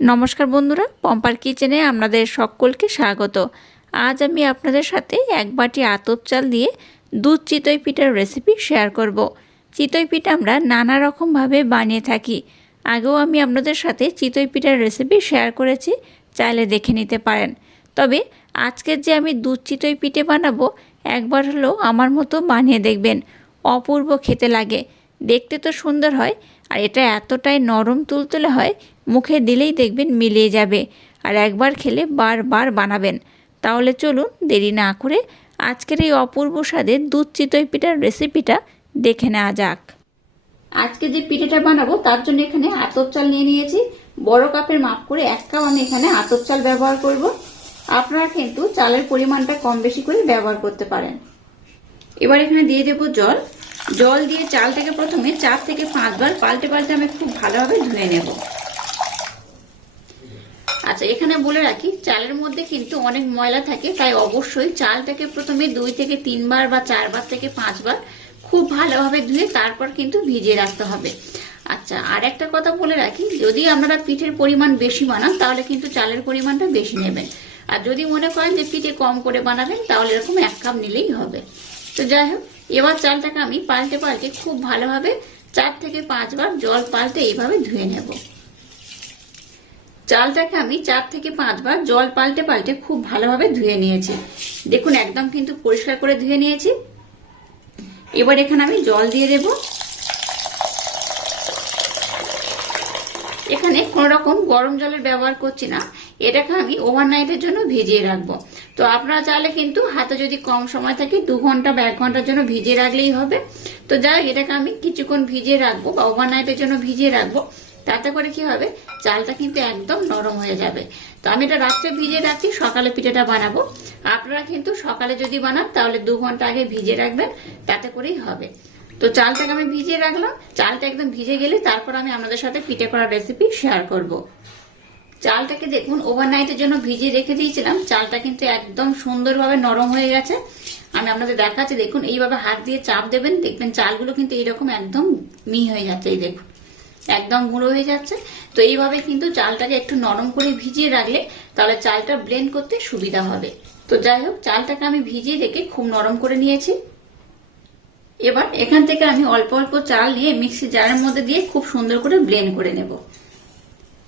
নমস্কার বন্ধুরা, পম্পার কিচেনে আপনাদের সকলকে স্বাগত। আজ আমি আপনাদের সাথে এক বাটি আতপ চাল দিয়ে দুধ চিতই পিঠার রেসিপি শেয়ার করব। চিতই পিঠা আমরা নানা রকমভাবে বানিয়ে থাকি। আগেও আমি আপনাদের সাথে চিতই পিঠার রেসিপি শেয়ার করেছি, চাইলে দেখে নিতে পারেন। তবে আজকের যে আমি দুধ চিতই পিঠে বানাবো, একবার হলেও আমার মতো বানিয়ে দেখবেন। অপূর্ব খেতে লাগে, দেখতে তো সুন্দর হয়, আর এটা এতটাই নরম তুলতুলে হয়, মুখে দিলেই দেখবেন মিলিয়ে যাবে। আর একবার খেলে বারবার বানাবেন। তাহলে চলুন দেরি না করে আজকের এই অপূর্ব স্বাদের দুধ চিতই পিঠার রেসিপিটা দেখে নেওয়া যাক। আজকে যে পিঠাটা বানাবো তার জন্য এখানে আতপ চাল নিয়ে নিয়েছি। বড় কাপের মাপ করে 1 কাপ আমি এখানে আতপ চাল ব্যবহার করব। আপনারা কিন্তু চালের পরিমাণটা কম বেশি করে ব্যবহার করতে পারেন। এবার এখানে দিয়ে দেবো জল। জল দিয়ে চালটাকে প্রথমে 4 থেকে 5 বার পাল্টে পাল্টে আমি খুব ভালোভাবে ধুয়ে নেব। আচ্ছা, এখানে বলে রাখি, চালের মধ্যে কিন্তু অনেক ময়লা থাকে, তাই অবশ্যই চালটাকে প্রথমে 2 থেকে 3 বার বা 4 বার থেকে 5 বার খুব ভালোভাবে ধুয়ে তারপর কিন্তু ভিজিয়ে রাখতে হবে। আচ্ছা, আর একটা কথা বলে রাখি, যদি আপনারা পিঠের পরিমাণ বেশি বানান তাহলে কিন্তু চালের পরিমাণটা বেশি নেবেন। আর যদি মনে করেন যে পিঠে কম করে বানাবেন তাহলে এরকম 1 কাপ নিলেই হবে। তো যাই হোক, এবার চালটাকে আমি পাল্টে পাল্টে খুব ভালোভাবে 4 থেকে 5 বার জল পাল্টে এইভাবে ধুয়ে নেব। চালটাকে আমি 4 থেকে 5 বার জল পাল্টে পাল্টে খুব ভালোভাবে ধুয়ে নিয়েছি। দেখুন, একদম কিন্তু পরিষ্কার করে ধুয়ে নিয়েছি। এবার এখানে আমি জল দিয়ে দেব। এখানে কোন রকম গরম জলের ব্যবহার করছি না, এটাকে আমি ওভারনাইটের জন্য ভিজিয়ে রাখবো। তো আপনারা চাইলে কিন্তু হাতে যদি কম সময় থাকে 2 ঘন্টা বা 1 ঘন্টার জন্য ভিজিয়ে রাখলেই হবে। তো যাই, এটাকে আমি কিছুক্ষণ ভিজিয়ে রাখবো বা ওভারনাইটের জন্য ভিজিয়ে রাখবো। তাতে করে কি হবে, চালটা কিন্তু একদম নরম হয়ে যাবে। তো আমি এটা রাত্রে ভিজিয়ে রাখছি, সকালে পিঠাটা বানাবো। আপনারা কিন্তু সকালে যদি বানান তাহলে 2 ঘন্টা আগে ভিজিয়ে রাখবেন, তাতে করেই হবে। তো চালটাকে আমি ভিজিয়ে রাখলাম। চালটা একদম ভিজে গেলে তারপর আমি আপনাদের সাথে পিঠে করার রেসিপি শেয়ার করব। চালটাকে দেখুন ওভারনাইটের জন্য ভিজিয়ে রেখে দিয়েছিলাম, চালটা কিন্তু একদম সুন্দরভাবে নরম হয়ে গেছে। আমি আপনাদের দেখাচ্ছি, দেখুন এইভাবে হাত দিয়ে চাপ দেবেন, দেখবেন চালগুলো কিন্তু এইরকম একদম মিহি হয়ে যাচ্ছে। এই দেখুন, একদম গুঁড়ো হয়ে যাচ্ছে। তো এইভাবে কিন্তু চালটাকে একটু নরম করে ভিজিয়ে রাখলে তাহলে চালটা ব্লেন্ড করতে সুবিধা হবে। তো যাই হোক, চালটাকে আমি ভিজিয়ে রেখে খুব নরম করে নিয়েছি। এবার এখান থেকে আমি অল্প অল্প চাল নিয়ে মিক্সি জারের মধ্যে দিয়ে খুব সুন্দর করে ব্লেন্ড করে নেব।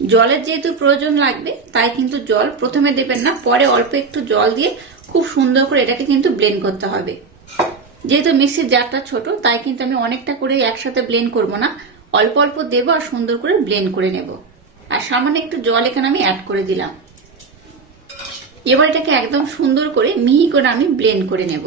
জলের যেহেতু প্রয়োজন লাগবে, তাই কিন্তু জল প্রথমে দেবেন না, পরে অল্প একটু জল দিয়ে খুব সুন্দর করে এটাকে কিন্তু ব্লেন্ড করতে হবে। যেহেতু মিক্সির জারটা ছোট, তাই কিন্তু আমি অনেকটা করে একসাথে ব্লেন্ড করব না, অল্প অল্প দেবো আর সুন্দর করে ব্লেন্ড করে নেব। আর সামান্য একটু জল এখানে আমি অ্যাড করে দিলাম। এবার এটাকে একদম সুন্দর করে মিহি করে আমি ব্লেন্ড করে নেব।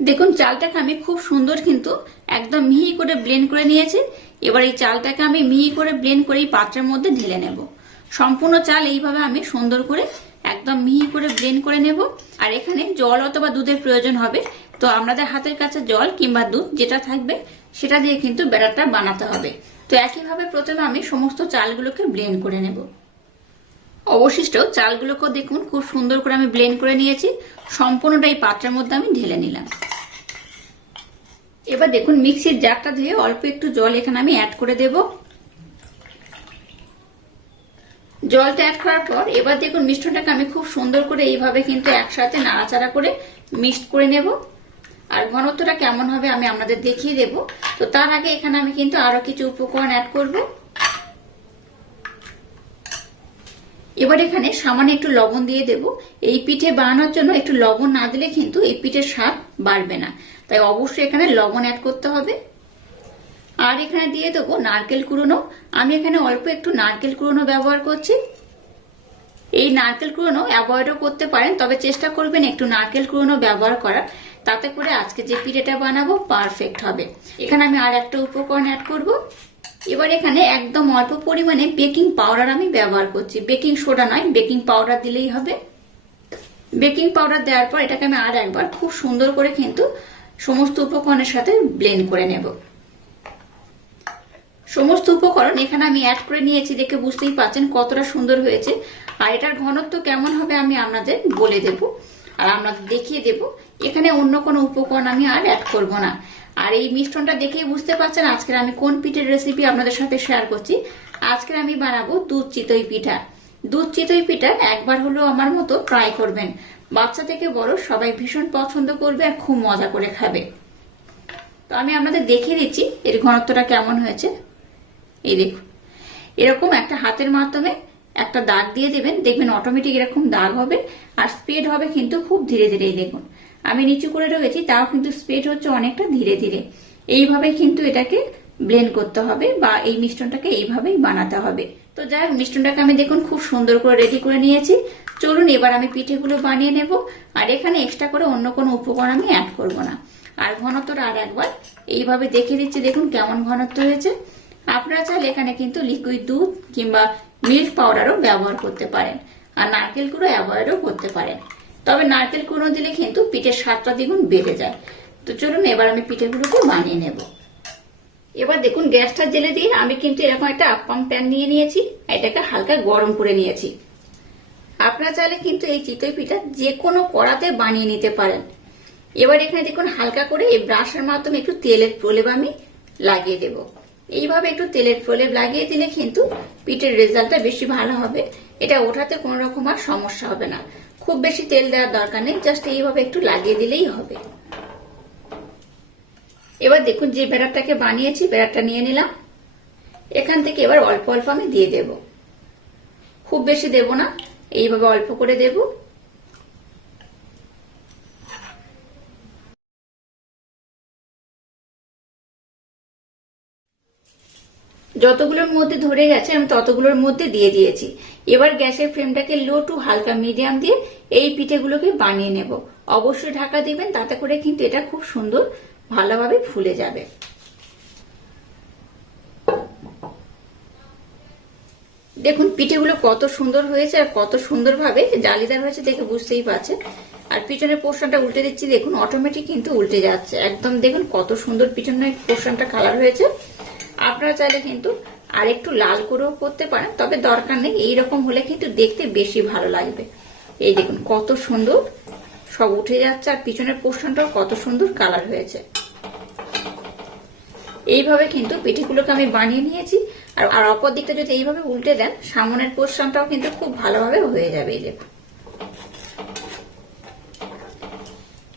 দেখুন, চালটাকে আমি খুব সুন্দর কিন্তু একদম মিহি করে ব্লেন্ড করে নিয়েছি। এবার এই চালটাকে আমি মিহি করে ব্লেন্ড করে এই পাত্রের মধ্যে ঢেলে নেব। সম্পূর্ণ চাল এইভাবে আমি সুন্দর করে একদম মিহি করে ব্লেন্ড করে নেব। আর এখানে জল অথবা দুধের প্রয়োজন হবে, তো আপনাদের হাতের কাছে জল কিংবা দুধ যেটা থাকবে সেটা দিয়ে কিন্তু ব্যাটারটা বানাতে হবে। তো একইভাবে প্রথমে আমি সমস্ত চালগুলোকে ব্লেন্ড করে নেব। অবশিষ্ট চালগুলোকে দেখুন খুব সুন্দর করে আমি ব্লেন্ড করে নিয়েছি। সম্পূর্ণটা এই পাত্রের মধ্যে আমি ঢেলে নিলাম। এবার দেখুন, মিক্সির জারটা ধুয়ে অল্প একটু জল এখানে আমি অ্যাড করে দেব। জলটা অ্যাড করার পর এবার দেখুন মিশ্রণটাকে আমি খুব সুন্দর করে এইভাবে কিন্তু একসাথে নাড়াচাড়া করে মিক্সড করে নেব। আর ঘনত্বটা কেমন হবে আমি আপনাদের দেখিয়ে দেব। তো তার আগে এখানে আমি কিন্তু আরো কিছু উপকরণ অ্যাড করব। এবার এখানে সামান্য একটু লবণ দিয়ে দেব। এই পিঠে বানানোর জন্য একটু লবণ না দিলে কিন্তু এই পিঠের স্বাদ বাড়বে না, তাই অবশ্যই এখানে লবণ অ্যাড করতে হবে। আর এখানে দিয়ে দেবো নারকেল কুড়োনো। আমি এখানে অল্প একটু নারকেল কুড়োনো ব্যবহার করছি। এই নারকেল কুড়োনো অ্যাভয়েডও করতে পারেন, তবে চেষ্টা করবেন একটু নারকেল কুড়োনো ব্যবহার করার, তাতে করে আজকে যে পিঠেটা বানাবো পারফেক্ট হবে। এখানে আমি আর একটা উপকরণ অ্যাড করব। এবার এখানে একদম অল্প পরিমাণে বেকিং পাউডার আমি ব্যবহার করছি। বেকিং সোডা নয়, বেকিং পাউডার দিলেই হবে। বেকিং পাউডার দেওয়ার পর এটাকে আমি আর একবার খুব সুন্দর করে কিন্তু সমস্ত উপকরণের সাথে ব্লেন্ড করে নেব। সমস্ত উপকরণ এখানে আমি অ্যাড করে নিয়েছি, দেখে বুঝতেই পাচ্ছেন কতটা সুন্দর হয়েছে। আর এটার ঘনত্ব কেমন হবে আমি আপনাদের বলে দেব আর আপনাদের দেখিয়ে দেব। এখানে অন্য কোনো উপকরণ আমি আর অ্যাড করব না। আর এই মিশ্রণটা দেখেই বুঝতে পারছেন আজকের আমি কোন পিঠের রেসিপি আপনাদের সাথে শেয়ার করছি। আজকে আমি বানাবো দুধ চিতই পিঠা। দুধ চিতই পিঠা একবার হলো আমার মতো ট্রাই করবেন। বাচ্চা থেকে বড় সবাই ভীষণ পছন্দ করবে আর খুব মজা করে খাবে। তো আমি আপনাদের দেখিয়ে দিচ্ছি এর ঘনত্বটা কেমন হয়েছে। এই দেখুন, এরকম একটা হাতের মাধ্যমে একটা দাগ দিয়ে দেবেন, দেখবেন অটোমেটিক এরকম দাগ হবে আর স্পিড হবে কিন্তু খুব ধীরে ধীরে। দেখুন আমি নিচু করে রেখেছি, তাও কিন্তু স্পিড হচ্ছে অনেকটা ধীরে ধীরে। এইভাবে কিন্তু এটাকে ব্লেন্ড করতে হবে বা এই মিশ্রণটাকে এইভাবেই বানাতে হবে। তো যাই হোক, মিশ্রণটাকে আমি দেখুন খুব সুন্দর করে রেডি করে নিয়েছি। চলুন এবার আমি পিঠেগুলো বানিয়ে নেব। আর এখানে এক্সট্রা করে অন্য কোনো উপকরণ আমি অ্যাড করব না। আর ঘনত্বটা আর একবার এইভাবে দেখিয়ে দিচ্ছি, দেখুন কেমন ঘনত্ব হয়েছে। আপনারা চাইলে এখানে কিন্তু লিকুইড দুধ কিংবা মিল্ক পাউডারও ব্যবহার করতে পারেন, আর নারকেল গুঁড়ো অ্যাভয়েডও করতে পারেন। তবে নারকেল কুড়ো দিলে কিন্তু পিঠের স্বাদটা দ্বিগুণ বেড়ে যায়। তো চলুন এবার আমি পিঠেগুলোকে বানিয়ে নেব। এবার দেখুন গ্যাসটা জেলে দিয়ে আমি কিন্তু এরকম একটা আপ্পাম প্যান নিয়ে নিয়েছি, এটাকে হালকা গরম করে নিয়েছি। আপনারা চাইলে কিন্তু এই চিতই পিঠা যে কোনো কড়াতে বানিয়ে নিতে পারেন। এবার এখানে দেখুন হালকা করে এই ব্রাশের মাধ্যমে একটু তেলের প্রলেপ আমি লাগিয়ে দেব। এইভাবে একটু তেলের প্রলেপ লাগিয়ে দিলে কিন্তু পিঠের রেজাল্টটা বেশি ভালো হবে। এটা ওঠাতে কোনো রকম আর সমস্যা হবে না। খুব বেশি তেল দেওয়ার দরকার নেই, জাস্ট এইভাবে একটু লাগিয়ে দিলেই হবে। এবার দেখুন যে ব্যাটারটাকে বানিয়েছি, ব্যাটারটা নিয়ে নিলাম। এখান থেকে এবার অল্প অল্প আমি দিয়ে দেব, খুব বেশি দেব না, এইভাবে অল্প করে দেব। যতগুলোর মধ্যে ধরে গেছে আমি ততগুলোর মধ্যে দিয়ে দিয়েছি। এবার গ্যাসের ফ্লেমটাকে লো টু হালকা মিডিয়াম দিয়ে এই পিঠেগুলোকে বানিয়ে নেব। অবশ্যই ঢাকা দিবেন, তাতে করে কিন্তু এটা খুব সুন্দর ভালোভাবে ফুলে যাবে। দেখুন পিঠেগুলো কত সুন্দর হয়েছে আর কত সুন্দরভাবে জালিদার হয়েছে, দেখে বুঝতেই পারছেন। আর পিছনের পোর্শনটা উল্টে দিচ্ছি, দেখুন অটোমেটিক কিন্তু উল্টে যাচ্ছে একদম। দেখুন কত সুন্দর পিছনের পোর্শনটা কালার হয়েছে। আপনারা চাইলে কিন্তু আর একটু লাল করেও করতে পারেন, তবে দরকার নেই। এইরকম হলে কিন্তু দেখতে বেশি ভালো লাগবে। এই দেখুন কত সুন্দর সব উঠে যাচ্ছে আর পিছনের পোর্শনটাও কত সুন্দর কালার হয়েছে। এইভাবে কিন্তু পিঠেগুলোকে আমি বানিয়ে নিয়েছি। আর অপর দিকটা যদি এইভাবে উল্টে দেন, সামনের পোর্শনটাও কিন্তু খুব ভালোভাবে হয়ে যাবে। এই দেখুন,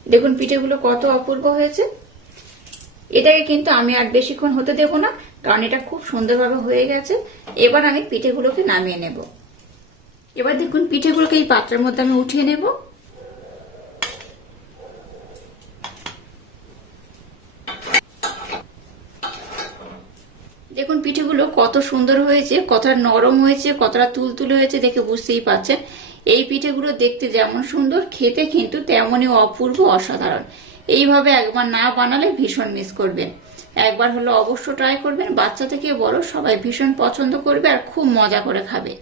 দেখুন পিঠেগুলো কত অপূর্ব হয়েছে। এটাকে কিন্তু আমি আর বেশিক্ষণ হতে দেব না, কারণ এটা খুব সুন্দরভাবে হয়ে গেছে। এবার আমি পিঠেগুলোকে নামিয়ে নেব। এবার দেখুন পিঠেগুলোকে এই পাত্রের মধ্যে আমি উঠিয়ে নেব। দেখুন পিঠেগুলো কত সুন্দর হয়েছে, কতটা নরম হয়েছে, কতটা তুলতুলে হয়েছে, দেখে বুঝতেই পারছেন। এই পিঠেগুলো দেখতে যেমন সুন্দর, খেতে কিন্তু তেমনই অপূর্ব অসাধারণ। এইভাবে একবার না বানালে ভীষণ মিস করবেন। একবার হলো অবশ্য ট্রাই করবেন, বাচ্চা থেকে বড় সবাই ভীষণ পছন্দ করবে আর খুব মজা করে খাবে।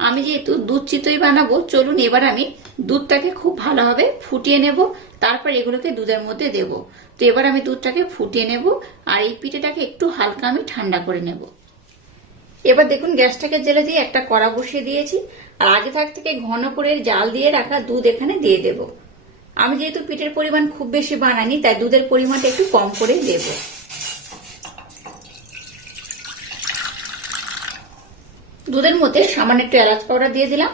আমি যেহেতু দুধ চিতই বানাবো, চলুন এবার আমি দুধটাকে খুব ভালোভাবে ফুটিয়ে নেব। তারপর এগুলোকে দুধের মধ্যে দেব। তো এবার আমি দুধটাকে ফুটিয়ে নেব আর এই পিঠেটাকে একটু হালকা আমি ঠান্ডা করে নেব। এবার দেখুন গ্যাসটাকে জেলে দিয়ে একটা কড়া বসিয়ে দিয়েছি আর আগে থেকে ঘন করে জাল দিয়ে রাখা দুধ এখানে দিয়ে দেব। আমি যেহেতু পিঠের পরিমাণ খুব বেশি বানাইনি, তাই দুধের পরিমাণটা একটু কম করে দেব। দুধের মধ্যে সামান্য একটু এলাচ পাউডার দিয়ে দিলাম।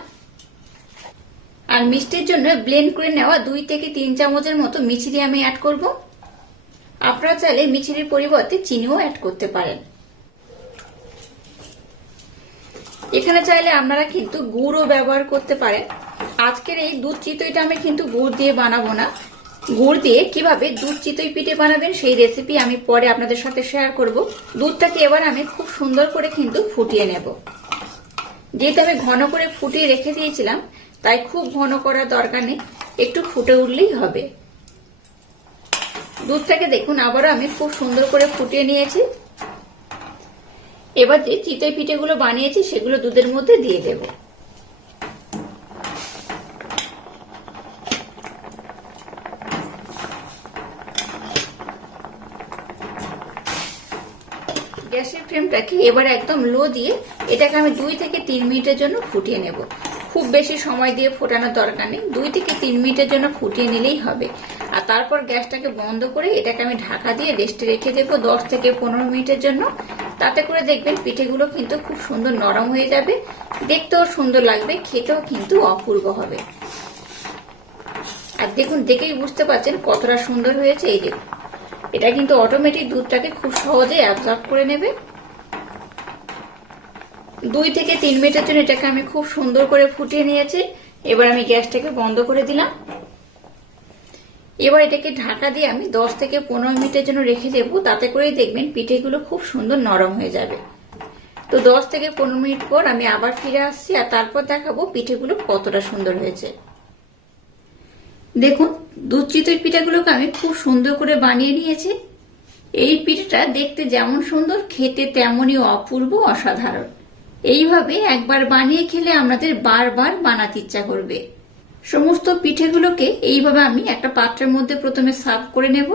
আর মিষ্টির জন্য ব্লেন্ড করে নেওয়া 2 থেকে 3 চামচের মতো মিছরি আমি অ্যাড করব। আপনারা চাইলে মিছরির পরিবর্তে চিনিও অ্যাড করতে পারেন। এখানে চাইলে আপনারা কিন্তু গুড়ও ব্যবহার করতে পারেন। আজকের এই দুধ চিতইটা আমি কিন্তু গুড় দিয়ে বানাবো না। গুড় দিয়ে কিভাবে দুধ চিতই পিঠে বানাবেন সেই রেসিপি আমি পরে আপনাদের সাথে শেয়ার করব। দুধটাকে এবার আমি খুব সুন্দর করে কিন্তু ফুটিয়ে নেব। যেহেতু আমি ঘন করে ফুটিয়ে রেখে দিয়েছিলাম, তাই খুব ঘন করার দরকার নেই, একটু ফুটে উঠলেই হবে। দুধটাকে দেখুন আবারও আমি খুব সুন্দর করে ফুটিয়ে নিয়েছি। এবার যে চিতই পিঠেগুলো বানিয়েছি সেগুলো দুধের মধ্যে দিয়ে দেব। গ্যাসের ফ্লেমটাকে এবার একদম লো দিয়ে এটাকে আমি 2 থেকে 3 মিনিটের জন্য ফুটিয়ে নেব। খুব বেশি সময় দিয়ে ফোটানোর দরকার নেই, 2 থেকে 3 মিনিটের জন্য ফুটিয়ে নিলেই হবে। আর তারপর গ্যাসটাকে বন্ধ করে এটাকে আমি ঢাকা দিয়ে রেস্টে রেখে দেবো 10 থেকে 15 মিনিটের জন্য। তাতে করে দেখবেন পিঠেগুলো কিন্তু খুব সুন্দর নরম হয়ে যাবে, দেখতেও সুন্দর লাগবে, খেতেও কিন্তু অপূর্ব হবে। আর দেখুন, দেখেই বুঝতে পারছেন কতটা সুন্দর হয়েছে। এই দেখুন, এটা কিন্তু অটোমেটিক দুধটাকে খুব সহজে অ্যাবজর্ব করে নেবে। 2 থেকে 3 মিনিটের জন্য এটাকে আমি খুব সুন্দর করে ফুটিয়ে নিয়েছি। এবার আমি গ্যাসটাকে বন্ধ করে দিলাম। এবার এটাকে ঢাকা দিয়ে আমি 10 থেকে 15 মিনিটের জন্য রেখে দেবো। তাতে করেই দেখবেন পিঠেগুলো খুব সুন্দর নরম হয়ে যাবে। তো 10 থেকে 15 মিনিট পর আমি আবার ফিরে আসছি, আর তারপর দেখাবো পিঠেগুলো কতটা সুন্দর হয়েছে। দেখুন, দুধ চিতই পিঠাগুলোকে আমি খুব সুন্দর করে বানিয়ে নিয়েছি। এই পিঠাটা দেখতে যেমন সুন্দর, খেতে তেমনই অপূর্ব, অসাধারণ। এইভাবে একবার বানিয়ে খেলে আমাদের বারবার বানাতে ইচ্ছা করবে। সমস্ত পিঠেগুলোকে এইভাবে আমি একটা পাত্রের মধ্যে প্রথমে সার্ভ করে নেব।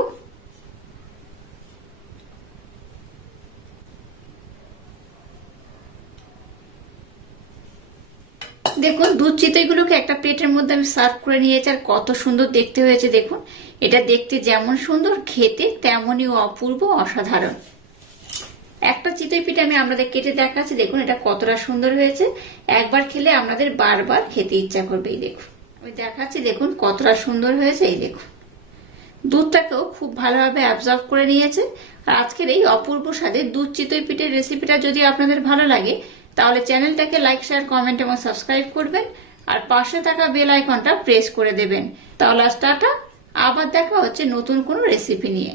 দেখুন, দুধ চিতইগুলোকে একটা প্লেটের মধ্যে আমি সার্ভ করে নিয়েছি, আর কত সুন্দর দেখতে হয়েছে দেখুন। এটা দেখতে যেমন সুন্দর, খেতে তেমনই অপূর্ব, অসাধারণ। একটা চিতই পিঠা আমি আপনাদের কেটে দেখাচ্ছি, দেখুন এটা কতটা সুন্দর হয়েছে। একবার খেলে আপনাদের বারবার খেতে ইচ্ছা করবে। এই দেখুন, আমি দেখাচ্ছি, দেখুন কতটা সুন্দর হয়েছে। এই দেখুন, দুধটাকেও খুব ভালোভাবে অ্যাবজর্ব করে নিয়েছে। আর আজকের এই অপূর্ব স্বাদের দুধ চিতই পিঠের রেসিপিটা যদি আপনাদের ভালো লাগে, তাহলে চ্যানেলটাকে লাইক, শেয়ার, কমেন্ট এবং সাবস্ক্রাইব করবেন, আর পাশে থাকা বেল আইকনটা প্রেস করে দেবেন। তাহলে টাটা, আবার দেখা হচ্ছে নতুন কোনো রেসিপি নিয়ে।